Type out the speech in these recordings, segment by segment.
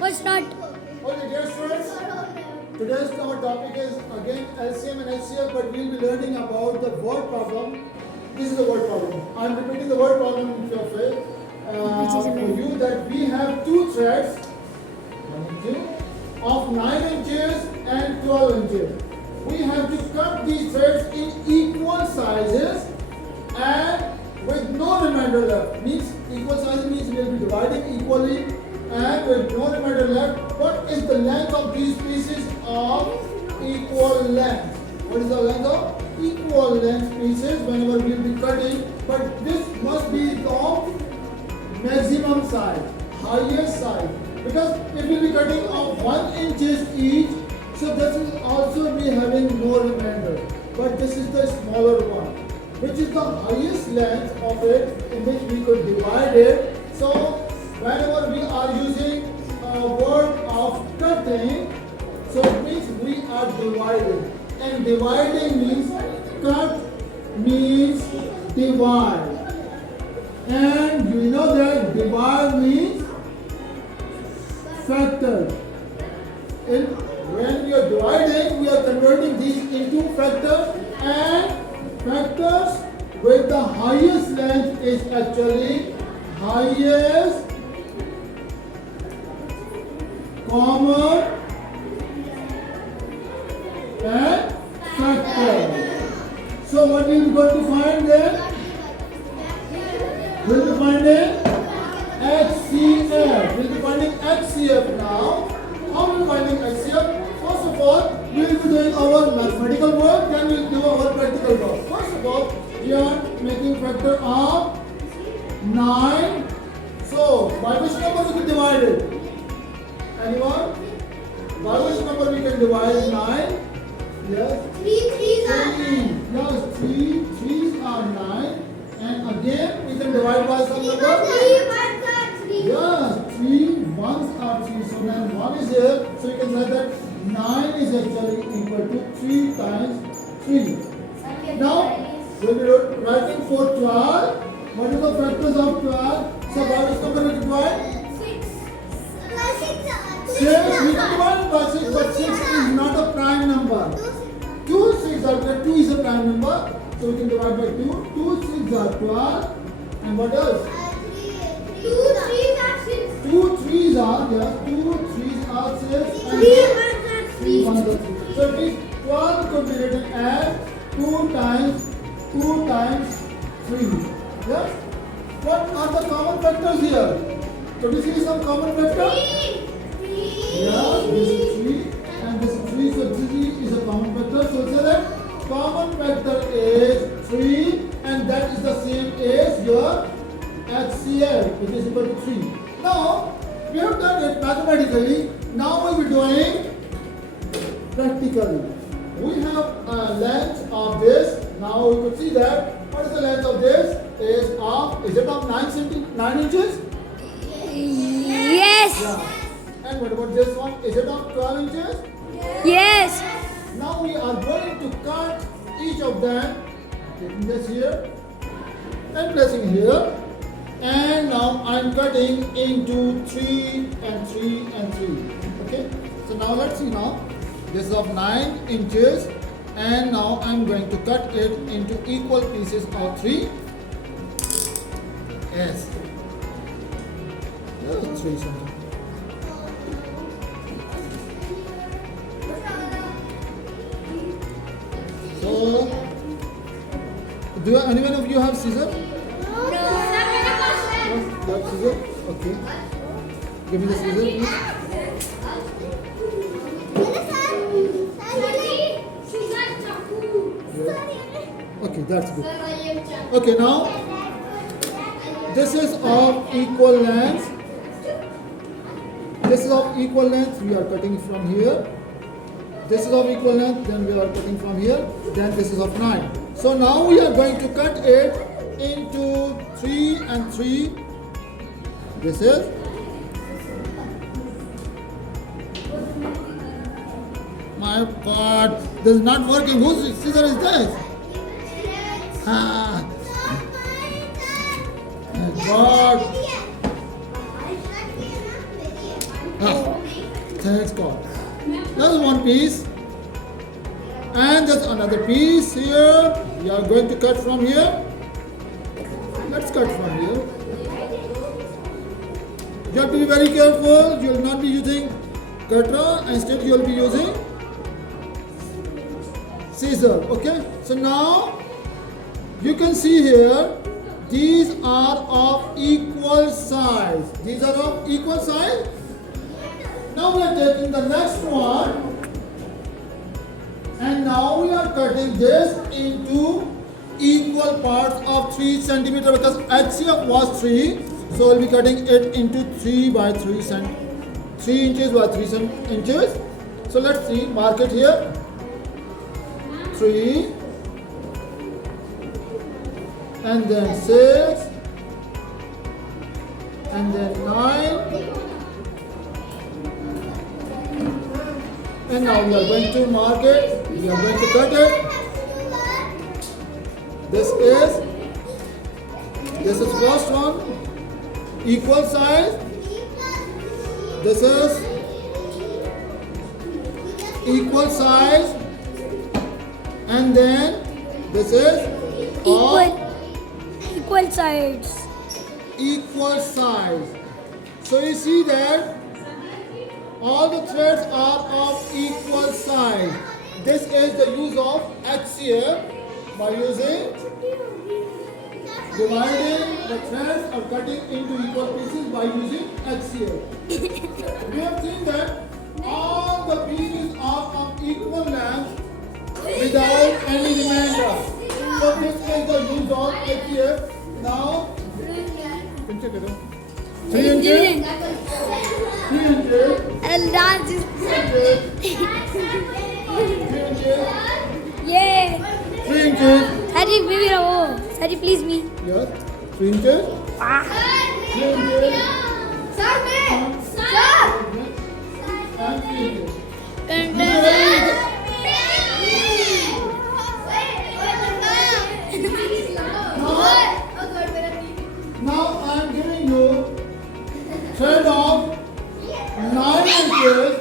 What's not? Okay, dear students, today's our topic is again LCM and HCF, but we'll be learning about the word problem. This is the word problem. I'm repeating the word problem in your faith for you that we have two threads of 9 inches and 12 inches. We have to cut these threads in equal sizes and with no remainder left. Means equal sizes means we will be dividing equally and with no remainder left. What is the length of these pieces of equal length? What is the length of equal length pieces whenever we will be cutting? But this must be of maximum size, highest size. Because if we will be cutting of 1 inches each, so this will also be having no remainder. But this is the smaller one, which is the highest length of it, in which we could divide it. So whenever we are using a word of cutting, so it means we are dividing. And dividing means cut means divide. And you know that divide means factor. When we are dividing, we are converting these into factors, and factors with the highest length is actually highest common and factor. So what we are going to find then? We will be finding HCF. We will be finding HCF now. How will we finding HCF? First of all, we will be doing our mathematical work, then we will do our practical work. First of all, we are making factor of 9. So, by which number we can divide it? Anyone? By which number we can divide 9? Yes? 3 3s are 9. Yes, 3 3s are 9. And again, we can divide by some number. 3 1s are 3. Yes, 3 1s are 3. So then 1 is here. So you can say that 9 is actually equal to 3 times 3. Now, when we are writing for 12, what are the factors of 12? So by which number we can divide? 6. 6. We can divide by 6, but 6 is not a prime number. 2 6 are there. 2 is a prime number. So we can divide by 2. 2 6 are 12. And what else? 2 3s are 6. 2 3s are, yes, 2 3s are 6. 3 1s are 3. 1 are 3. So it is 12 could be written as 2 times 3. Yes? What are the common factors here? Could you see some common factor? 3. Yeah, this is 3 and this is 3. So 3 is a common factor. So say that common factor is 3 and that is the same as your HCF, which is equal to 3. Now, we have done it mathematically. Now we will be doing practically. We have a length of this. Now we could see that. What is the length of this? Is it of 9 inches? Yes. Yeah. And what about this one? Is it of 12 inches? Yes. Now we are going to cut each of them. Taking this here and placing here. And now I am cutting into 3 and 3 and 3. Okay. So now let's see now. This is of 9 inches. And now I am going to cut it into equal pieces of 3. Yes. 3 something. So, do anyone of you have scissors? No. You have scissors? Okay. Give me the scissors, please. Okay, that's good. Okay, now this is of equal length. This is of equal length. We are cutting from here. This is of equal length. Then we are cutting from here. Then this is of 9. So now we are going to cut it into 3 and 3. This is. My God, this is not working. Whose scissor is this? Ah, my God. Ah, thanks God. That's one piece. And there's another piece here. We are going to cut from here. Let's cut from here. You have to be very careful. You will not be using cutter. Instead, you will be using scissor. Okay. So now you can see here. These are of equal size. These are of equal size. Now we are taking the next one. And now we are cutting this into equal parts of 3 centimeter because HCF was 3. So we'll be cutting it into 3 by 3 3 inches by 3 inches. So let's see, mark it here. 3 and then 6 and then 9. And now we are going to mark it. We are going to cut it. This is first one, equal size. This is equal size, and then this is Equal sides. equal size. So you see that all the threads are of equal size. This is the use of HCF by using dividing the threads or cutting into equal pieces by using HCF. We have seen that all the pieces are of equal length without any remainder. So this is the use of HCF. Now, 3 inches, 3 inches, And that is 3 inches, yeah. 3 inches, Sari, baby, oh, Sari, please me. yes, 3 inches, 3 inches, and 3 inches. Now I am giving you thread of 9 inches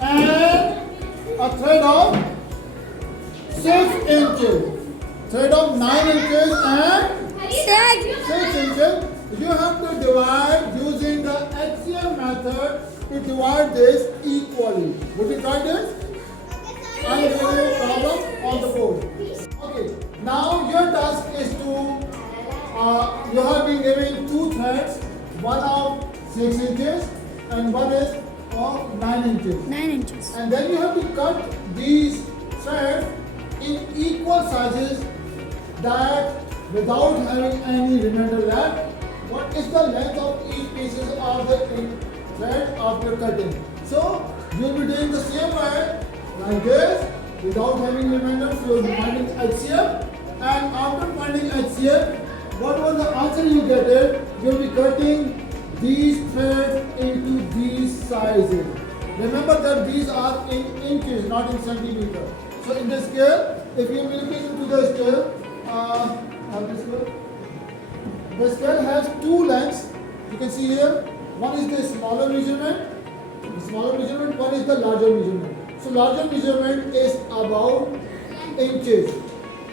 and a thread of 6 inches. Thread of 9 inches and 6 inches. You have to divide using the HCF method to divide this equally. Would you try this? I am giving you a problem on the board. Okay. Now your task is to you have been given 2 threads, one of 6 inches and one is of 9 inches. 9 inches. And then you have to cut these threads in equal sizes that without having any remainder left. What is the length of each pieces of the thread after cutting? So you will be doing the same way like this without having remainder. So you will be finding HCF, and after finding HCF, what was the answer you get it? You will be cutting these threads into these sizes. Remember that these are in inches, not in centimeters. So in the scale, if you will look into the scale, the scale has 2 lengths. You can see here, one is the smaller measurement, one is the larger measurement. So larger measurement is about inches.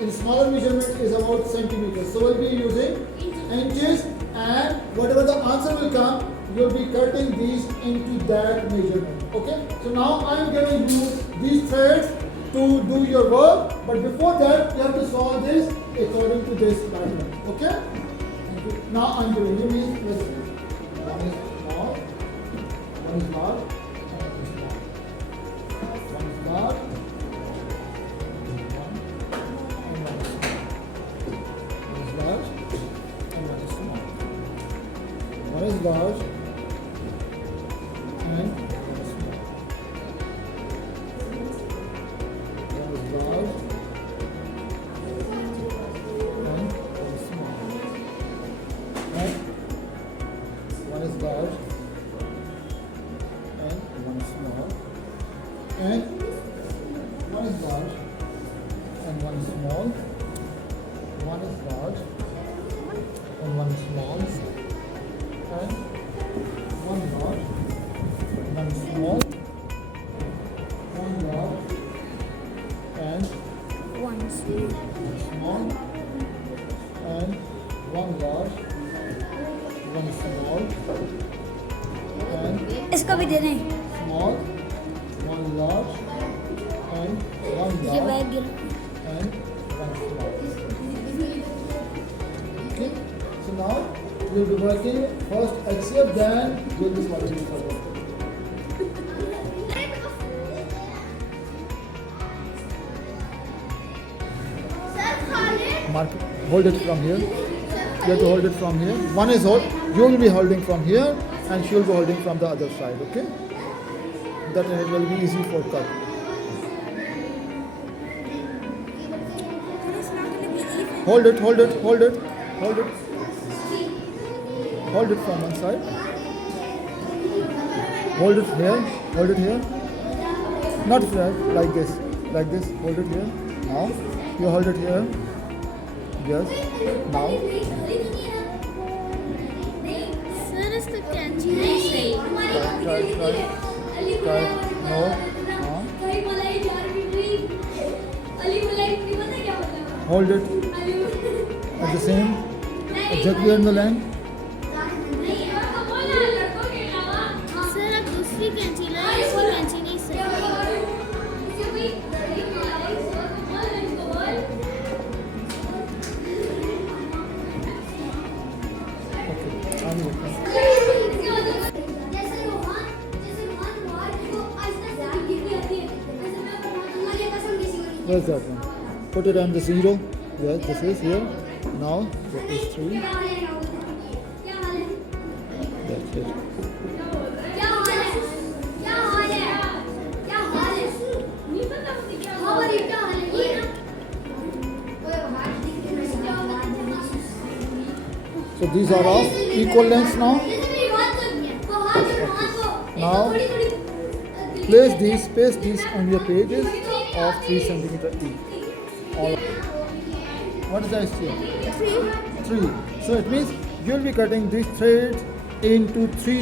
In smaller measurement is about centimeters. So we'll be using inches, and whatever the answer will come, you'll be cutting these into that measurement. Okay? So now I'm giving you these threads to do your work, but before that you have to solve this according to this diagram. Okay? Thank you. Now I'm giving you these measurements. One is small, one is large, one is small. One is large. One is large and one is small. One is large and one is small. And one is large and one is small. And one is large and one is small. One is large and one is small. And one large इसको भी दे दें small, one large, and one ये large, bag गिरा and one small. Okay, so now we'll be working first HCF, then we'll be solving the problem. Mark, hold it from here. You have to hold it from here. One is hold. You will be holding from here, and she will be holding from the other side. Okay. That it will be easy for cut. Hold it. Hold it. Hold it. Hold it. Hold it from one side. Hold it here. Hold it here. Not here. Like this. Like this. Hold it here. Now you hold it here. Yes. Now. Sir इसका कैंची नहीं सही Try. No. Hold it at the same. Exactly on the line. Sir अब दूसरी कैंची लाए इसकी कैंची नहीं सही Okay. I'm looking. Where's that one? Put it on the 0. Yes, this is here. Now this is 3. That's it. So these are of equal lengths now. Now paste these on your pages of 3 centimeter each. All. What is the HCF? 3. So it means you will be cutting these threads into 3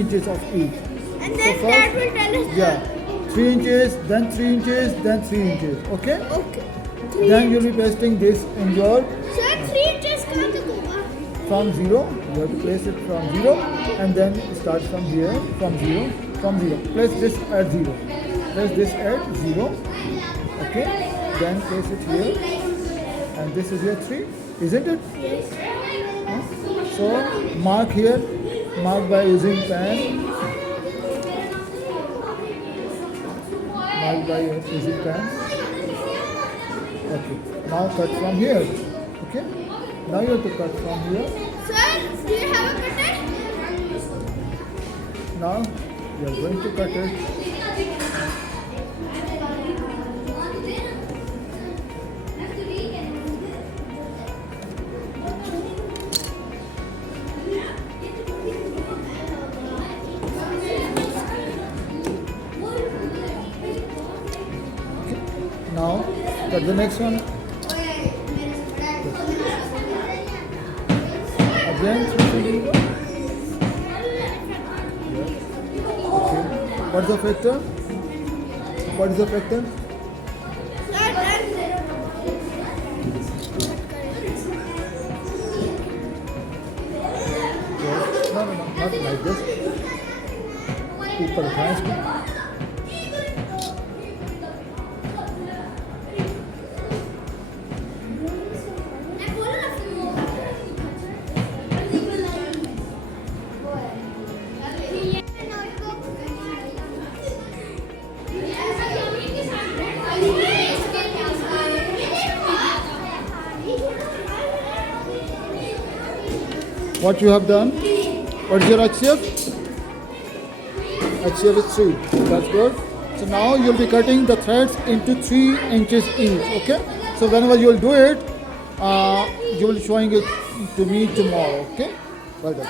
inches of each. and So then first, that will tell us yeah, 3 inches, then 3 inches, then 3 inches. Okay? okay Then you will be pasting this in your sir 3 inches कहाँ तक होगा from 0. You have to place it from 0 and then start from here, from 0. Place this at 0. Place this at 0. Okay? Then place it here. And this is your 3. Isn't it? yes Huh? So mark here. Mark by using pen. Mark by using pen. Okay. Now cut from here. Okay? Now you have to cut from here. sir do you have a cutter Now you are going to cut it. Now cut the next one. Again. Okay. What is the factor? What is the factor? Yes. No, not like this. ऊपर उठाएं इसको. What you have done? What is your HCF? HCF is 3. That's good. So now you'll be cutting the threads into 3 inches each. Okay? So whenever you'll do it, you will be showing it to me tomorrow. Okay? Well done.